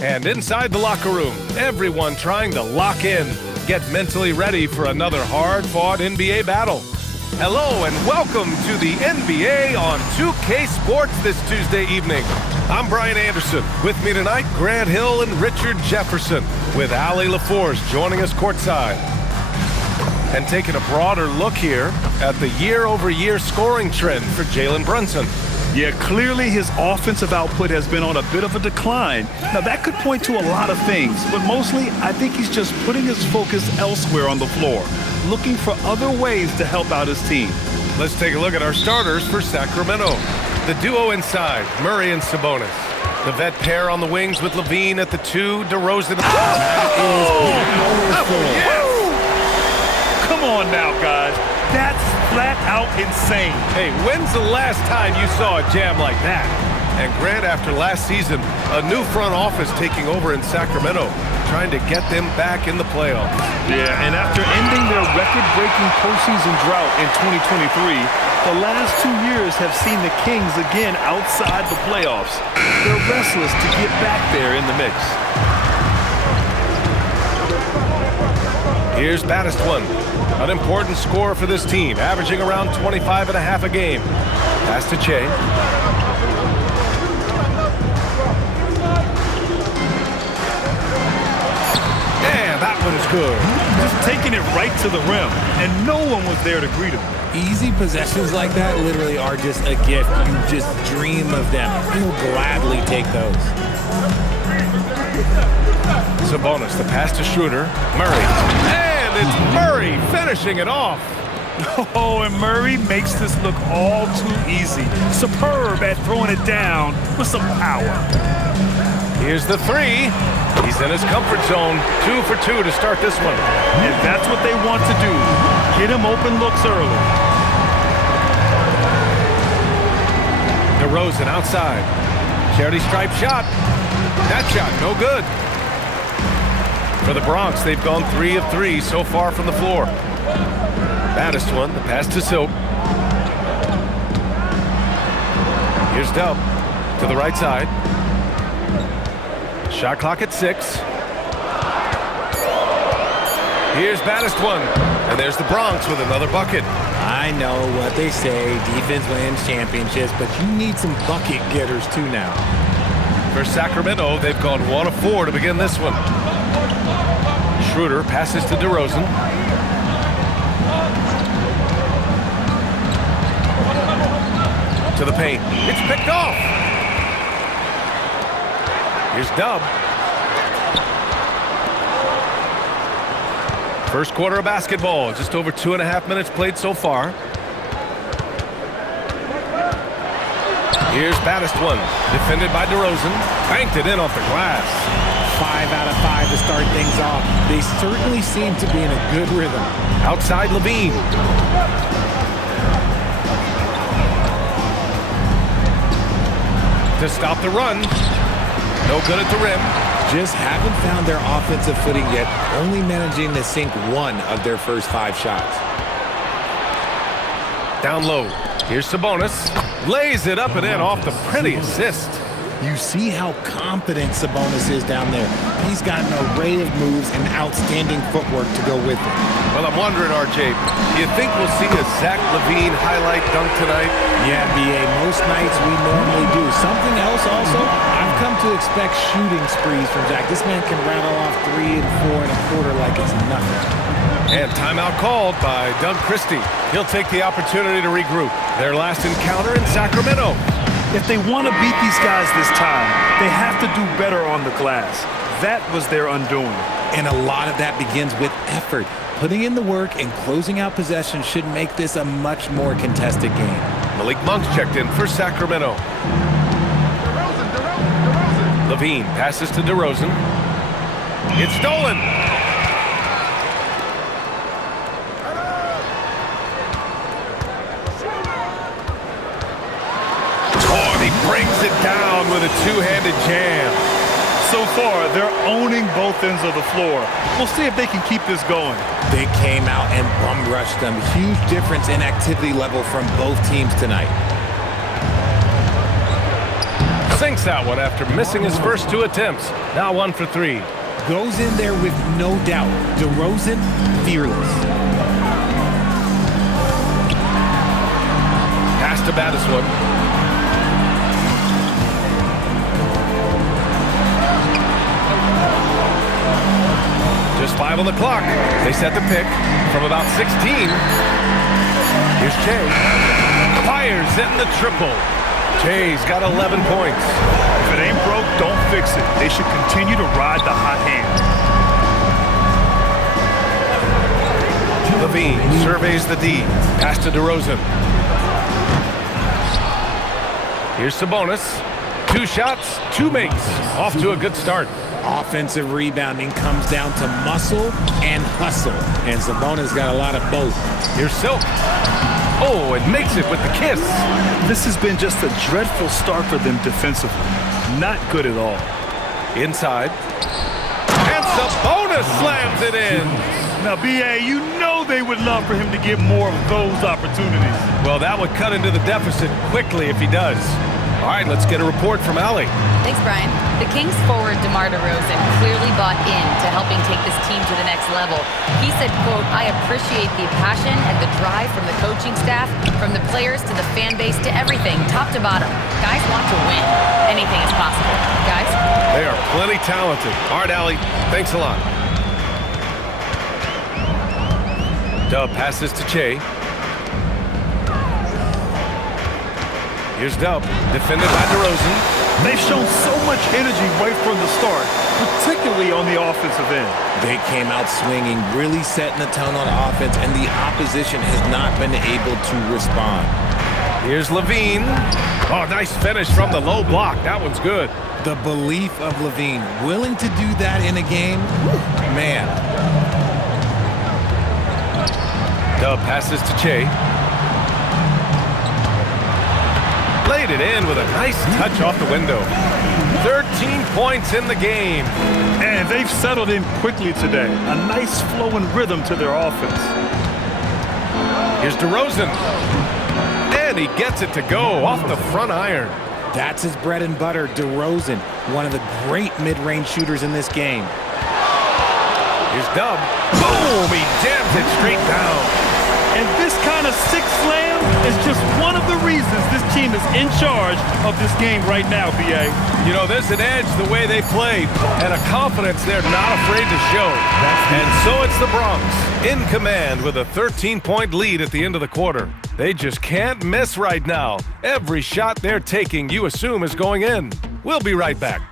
And inside the locker room, everyone trying to lock in, get mentally ready for another hard-fought NBA battle. Hello and welcome to the NBA on 2K Sports this Tuesday evening. I'm Brian Anderson. With me tonight, Grant Hill and Richard Jefferson, with Allie LaForce joining us courtside. And taking a broader look here at the year-over-year scoring trend for Jalen Brunson. Yeah, clearly his offensive output has been on a bit of a decline. Now, that could point to a lot of things, but mostly I think he's just putting his focus elsewhere on the floor, looking for other ways to help out his team. Let's take a look at our starters for Sacramento. The duo inside, Murray and Sabonis. The vet pair on the wings with Levine at the 2, DeRozan. Come on now, guys. That's flat out insane. Hey, when's the last time you saw a jam like that? And Grant, after last season, a new front office taking over in Sacramento, trying to get them back in the playoffs. Yeah, and after ending their record-breaking postseason drought in 2023, the last 2 years have seen the Kings again outside the playoffs. They're restless to get back there in the mix. Here's Battistone, an important scorer for this team, averaging around 25.5 a game. Pass to Che. And that one's good. Just taking it right to the rim, and no one was there to greet him. Easy possessions like that literally are just a gift. You just dream of them. You'll gladly take those. Sabonis, the pass to Schroeder. Murray. And it's Murray finishing it off. Oh, and Murray makes this look all too easy. Superb at throwing it down with some power. Here's the 3. He's in his comfort zone. 2 for 2 to start this one. And that's what they want to do. Get him open looks early. DeRozan outside. Charity stripe shot. That shot, no good. For the Bronx, they've gone 3 of 3 so far from the floor. Battistone, the pass to Silk. Here's Dub to the right side. Shot clock at 6. Here's Battistone, and there's the Bronx with another bucket. I know what they say, defense wins championships, but you need some bucket getters too now. For Sacramento, they've gone 1 of 4 to begin this one. Schroeder passes to DeRozan. To the paint. It's picked off. Here's Dub. First quarter of basketball. Just over 2.5 minutes played so far. Here's Battistone. Defended by DeRozan. Banked it in off the glass. 5 out of 5 to start things off. They certainly seem to be in a good rhythm. Outside Levine. To stop the run. No good at the rim. Just haven't found their offensive footing yet, only managing to sink 1 of their first 5 shots. Down low. Here's Sabonis. Lays it up and in off the pretty assist. You see how confident Sabonis is down there. He's got an array of moves and outstanding footwork to go with it. Well, I'm wondering, RJ, do you think we'll see a Zach LaVine highlight dunk tonight? Yeah, B.A., most nights we normally do. Something else also, I've come to expect shooting sprees from Zach. This man can rattle off 3 and 4 and a quarter like it's nothing. And timeout called by Doug Christie. He'll take the opportunity to regroup. Their last encounter in Sacramento. If they want to beat these guys this time, they have to do better on the glass. That was their undoing. And a lot of that begins with effort. Putting in the work and closing out possession should make this a much more contested game. Malik Monk's checked in for Sacramento. Levine passes to DeRozan. It's stolen. Brings it down with a two-handed jam. So far, they're owning both ends of the floor. We'll see if they can keep this going. They came out and bum-rushed them. Huge difference in activity level from both teams tonight. Sinks that one after missing his first 2 attempts. Now 1 for 3. Goes in there with no doubt. DeRozan, fearless. Pass to Battiswood. Just 5 on the clock. They set the pick from about 16. Here's Che. Fires in the triple. Che's got 11 points. If it ain't broke, don't fix it. They should continue to ride the hot hand. Levine surveys the D. Pass to DeRozan. Here's Sabonis. 2 shots, 2 makes. Off to a good start. Offensive rebounding comes down to muscle and hustle. And Sabonis got a lot of both. Here's Silk. Oh, and makes it with the kiss. This has been just a dreadful start for them defensively. Not good at all. Inside. And Sabonis slams it in. Now, B.A., you know they would love for him to get more of those opportunities. Well, that would cut into the deficit quickly if he does. All right, let's get a report from Allie. Thanks, Brian. The Kings forward DeMar DeRozan clearly bought into helping take this team to the next level. He said, quote, "I appreciate the passion and the drive from the coaching staff, from the players to the fan base to everything, top to bottom. Guys want to win. Anything is possible. Guys?" They are plenty talented. All right, Allie, thanks a lot. Dub passes to Che. Here's Dub, defended by DeRozan. They've shown so much energy right from the start, particularly on the offensive end. They came out swinging, really setting the tone on offense, and the opposition has not been able to respond. Here's Levine. Oh, nice finish from the low block. That one's good. The belief of Levine, willing to do that in a game, man. Dub passes to Che. Laid it in with a nice touch off the window. 13 points in the game. And they've settled in quickly today. A nice flowing rhythm to their offense. Here's DeRozan. And he gets it to go off the front iron. That's his bread and butter, DeRozan, one of the great mid-range shooters in this game. Here's Dub. Boom! He jams it straight down. And this kind of sick slam is just one of the reasons this team is in charge of this game right now, B.A. You know, there's an edge the way they play and a confidence they're not afraid to show. And so it's the Bronx in command with a 13-point lead at the end of the quarter. They just can't miss right now. Every shot they're taking, you assume, is going in. We'll be right back.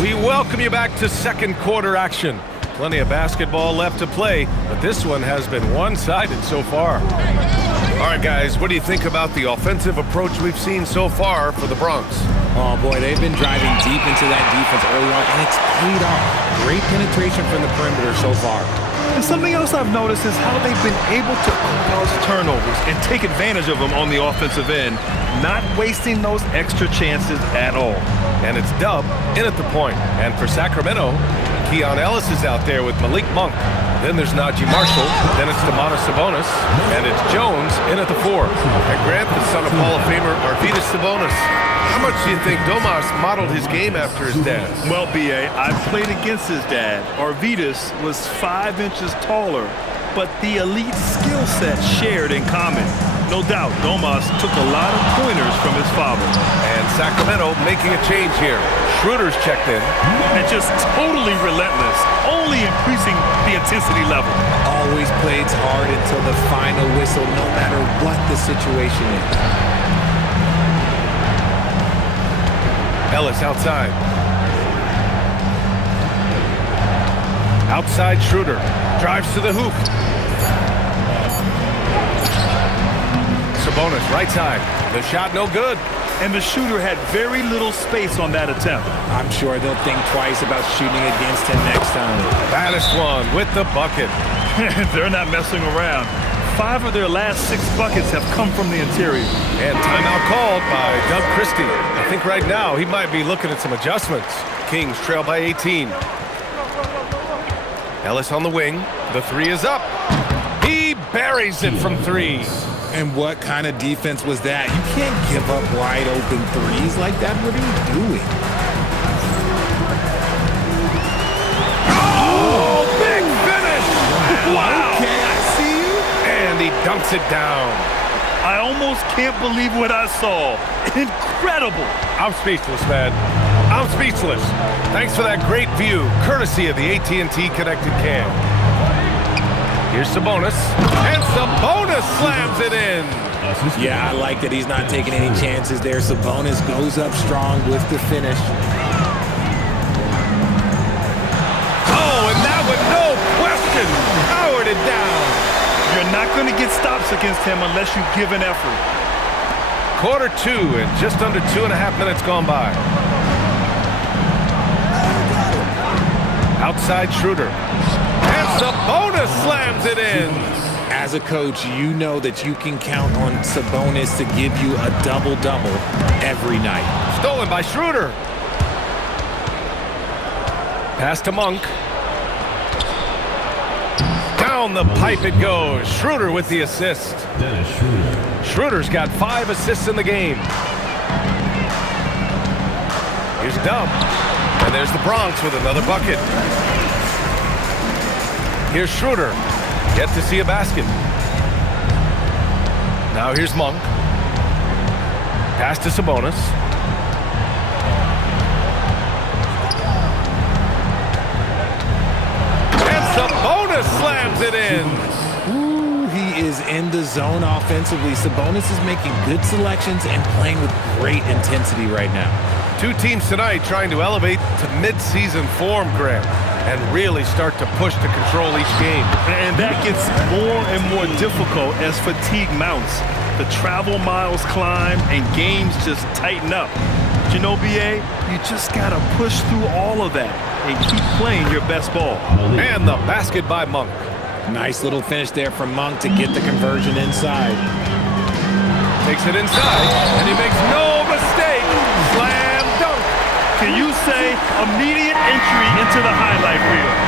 We welcome you back to second quarter action. Plenty of basketball left to play, but this one has been one-sided so far. All right, guys, what do you think about the offensive approach we've seen so far for the Bronx? Oh, boy, they've been driving deep into that defense early on, and it's paid off. Great penetration from the perimeter so far. And something else I've noticed is how they've been able to cause turnovers and take advantage of them on the offensive end, not wasting those extra chances at all. And it's Dub in at the point. And for Sacramento, Keon Ellis is out there with Malik Monk. Then there's Najee Marshall. Then it's Domantas Sabonis. And it's Jones in at the 4. And Grant, the son of Hall of Famer Arvydas Sabonis. How much do you think Domas modeled his game after his dad? Well, B.A., I played against his dad. Arvydas was 5 inches taller, but the elite skill set shared in common. No doubt, Domas took a lot of pointers from his father. And Sacramento making a change here. Schroeder's checked in. And just totally relentless, only increasing the intensity level. Always plays hard until the final whistle, no matter what the situation is. Ellis outside. Outside Schroeder. Drives to the hoop. Sabonis, right side. The shot no good. And the shooter had very little space on that attempt. I'm sure they'll think twice about shooting against him next time. Battis one with the bucket. They're not messing around. 5 of their last 6 buckets have come from the interior. And timeout called by Doug Christie. I think right now he might be looking at some adjustments. Kings trail by 18. Ellis on the wing. The 3 is up. He buries it from 3. And what kind of defense was that? You can't give up wide open threes like that. What are you doing? Oh, big finish! Wow! Okay, I see you. And he dunks it down. I almost can't believe what I saw. Incredible! I'm speechless, man. I'm speechless. Thanks for that great view, courtesy of the AT&T Connected Cam. Here's Sabonis, and Sabonis slams it in. Yeah, I like that he's not taking any chances there. Sabonis goes up strong with the finish. Oh, and that one, no question, powered it down. You're not going to get stops against him unless you give an effort. Quarter 2 and just under 2.5 minutes gone by. Outside Schroeder. And Sabonis slams it in. As a coach, you know that you can count on Sabonis to give you a double-double every night. Stolen by Schroeder. Pass to Monk. Down the pipe it goes. Schroeder with the assist. Schroeder's got 5 assists in the game. Here's Dub. And there's the Bronx with another bucket. Here's Schroeder. Yet to see a basket. Now here's Monk. Pass to Sabonis. And Sabonis slams it in. Ooh, he is in the zone offensively. Sabonis is making good selections and playing with great intensity right now. 2 teams tonight trying to elevate to mid-season form, Grant, and really start to push to control each game. And that gets more and more difficult as fatigue mounts. The travel miles climb and games just tighten up. But you know, BA, you just got to push through all of that and keep playing your best ball. And the basket by Monk. Nice little finish there from Monk to get the conversion inside. Takes it inside, and he makes no mistake. Slam dunk. Can you say immediate entry into the highlight reel?